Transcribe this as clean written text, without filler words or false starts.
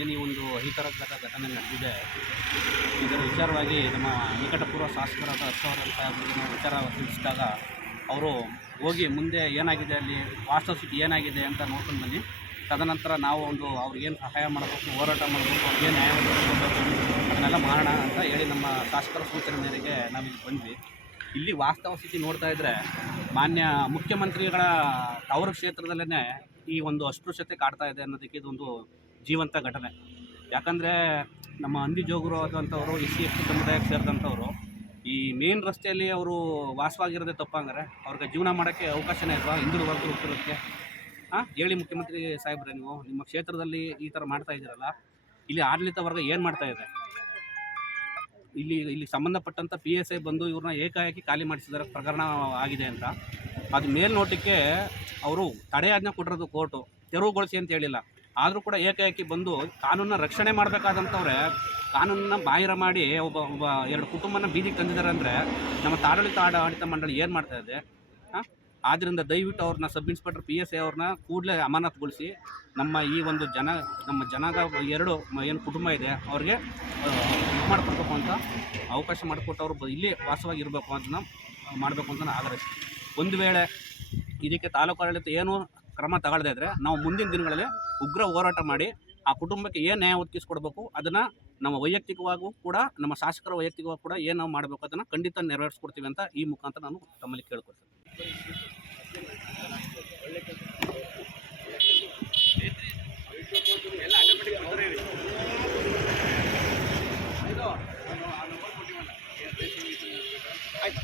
ಏನು ಈ ಒಂದು ಅಹಿತಕರ ಘಟನೆ ನಡೆದಿದೆ, ಇದರ ವಿಚಾರವಾಗಿ ನಮ್ಮ ನಿಕಟಪೂರ್ವ ಶಾಸಕರಾದ ಹರ್ಷವರ್ಧನ್ ಸಾಹೇಬರಿಗೆ ವಿಚಾರ ತಿಳಿಸಿದಾಗ ಅವರು ಹೋಗಿ ಮುಂದೆ ಏನಾಗಿದೆ ಅಲ್ಲಿ ವಾಸ್ತವ ಸ್ಥಿತಿ ಏನಾಗಿದೆ ಅಂತ ನೋಡ್ಕೊಂಡು ಬನ್ನಿ, ತದನಂತರ ನಾವು ಒಂದು ಅವ್ರಿಗೇನು ಸಹಾಯ ಮಾಡಬೇಕು, ಹೋರಾಟ ಮಾಡಬೇಕು, ಅವ್ರಿಗೇನು ನ್ಯಾಯ ಕೊಡಬೇಕು ಅದನ್ನೆಲ್ಲ ಮಾಡೋಣ ಅಂತ ಹೇಳಿ ನಮ್ಮ ಶಾಸಕರ ಸೂಚನೆ ಮೇರೆಗೆ ನಾವಿಲ್ಲಿ ಬಂದ್ವಿ. ಇಲ್ಲಿ ವಾಸ್ತವ ಸ್ಥಿತಿ ನೋಡ್ತಾ ಇದ್ದರೆ ಮಾನ್ಯ ಮುಖ್ಯಮಂತ್ರಿಗಳ ತವರು ಕ್ಷೇತ್ರದಲ್ಲೇ ಈ ಒಂದು ಅಸ್ಪೃಶ್ಯತೆ ಕಾಡ್ತಾ ಇದೆ ಅನ್ನೋದಕ್ಕೆ ಇದೊಂದು ಜೀವಂತ ಘಟನೆ. ಯಾಕಂದರೆ ನಮ್ಮ ಹಂದಿ ಜೋಗರು ಆದಂಥವರು SC ST ಸಮುದಾಯಕ್ಕೆ ಸೇರಿದಂಥವ್ರು ಈ ಮೇನ್ ರಸ್ತೆಯಲ್ಲಿ ಅವರು ವಾಸವಾಗಿರೋದೇ ತಪ್ಪಂಗಾರೆ ಅವ್ರಿಗೆ ಜೀವನ ಮಾಡೋಕ್ಕೆ ಅವಕಾಶನೇ ಇಲ್ವಾ ಹಿಂದುಳಿದ ವರ್ಗ ಹುಟ್ಟಿರೋದಕ್ಕೆ? ಹೇಳಿ ಮುಖ್ಯಮಂತ್ರಿ ಸಾಹೇಬ್ರೆ, ನೀವು ನಿಮ್ಮ ಕ್ಷೇತ್ರದಲ್ಲಿ ಈ ಥರ ಮಾಡ್ತಾ ಇದ್ದೀರಲ್ಲ, ಇಲ್ಲಿ ಆಡಳಿತ ವರ್ಗ ಏನು ಮಾಡ್ತಾ ಇದೆ? ಇಲ್ಲಿ ಸಂಬಂಧಪಟ್ಟಂಥ PSI ಬಂದು ಇವ್ರನ್ನ ಏಕಾಏಕಿ ಖಾಲಿ ಮಾಡಿಸಿದ್ದಾರೆ, ಪ್ರಕರಣ ಆಗಿದೆ ಅಂತ. ಅದು ಮೇಲ್ನೋಟಕ್ಕೆ ಅವರು ತಡೆಯಾಜ್ಞೆ ಕೊಟ್ಟಿರೋದು ಕೋರ್ಟು, ತೆರವುಗೊಳಿಸಿ ಅಂತ ಹೇಳಿಲ್ಲ. ಆದರೂ ಕೂಡ ಏಕಾಏಕಿ ಬಂದು ಕಾನೂನನ್ನ ರಕ್ಷಣೆ ಮಾಡಬೇಕಾದಂಥವ್ರೆ ಕಾನೂನನ್ನ ಬಾಹಿರ ಮಾಡಿ ಒಬ್ಬ ಎರಡು ಕುಟುಂಬನ ಬೀದಿಗೆ ತಂದಿದ್ದಾರೆ ಅಂದರೆ ನಮ್ಮ ಆಡಳಿತ ಮಂಡಳಿ ಏನು ಮಾಡ್ತಾ ಇದೆ? ಆದ್ದರಿಂದ ದಯವಿಟ್ಟು ಅವ್ರನ್ನ ಸಬ್ ಇನ್ಸ್ಪೆಕ್ಟರ್ PSI ಅವ್ರನ್ನ ಕೂಡಲೇ ಅಮಾನತುಗೊಳಿಸಿ ನಮ್ಮ ಈ ಒಂದು ನಮ್ಮ ಜನದ ಎರಡು ಏನು ಕುಟುಂಬ ಇದೆ ಅವ್ರಿಗೆ ಮಾಡಿಕೊಡ್ಬೇಕು ಅಂತ ಅವಕಾಶ ಮಾಡಿಕೊಟ್ಟು ಅವರು ಇಲ್ಲಿ ವಾಸವಾಗಿರಬೇಕು ಅದನ್ನು ಮಾಡಬೇಕು ಅಂತ ನಾನು ಆಗ್ರಹಿಸ್ತೀನಿ. ಒಂದು ವೇಳೆ ಇದಕ್ಕೆ ತಾಲೂಕು ಆಡಳಿತ ಏನು ಕ್ರಮ ತಗೊಳ್ಳದೇ ಇದ್ದರೆ ನಾವು ಮುಂದಿನ ದಿನಗಳಲ್ಲಿ ಉಗ್ರ ಹೋರಾಟ ಮಾಡಿ ಆ ಕುಟುಂಬಕ್ಕೆ ಏನು ನ್ಯಾಯ ಒದಗಿಸ್ಕೊಡ್ಬೇಕು ಅದನ್ನು ನಮ್ಮ ವೈಯಕ್ತಿಕವಾಗೂ ಕೂಡ ನಮ್ಮ ಶಾಸಕರ ವೈಯಕ್ತಿಕವಾಗಿ ಕೂಡ ಏನು ನಾವು ಮಾಡಬೇಕು ಅದನ್ನು ಖಂಡಿತ ನೆರವೇರಿಸ್ಕೊಡ್ತೀವಿ ಅಂತ ಈ ಮುಖಾಂತರ ನಾನು ತಮ್ಮಲ್ಲಿ ಕೇಳ್ಕೊಡ್ತೀನಿ. ಆಯ್ತು.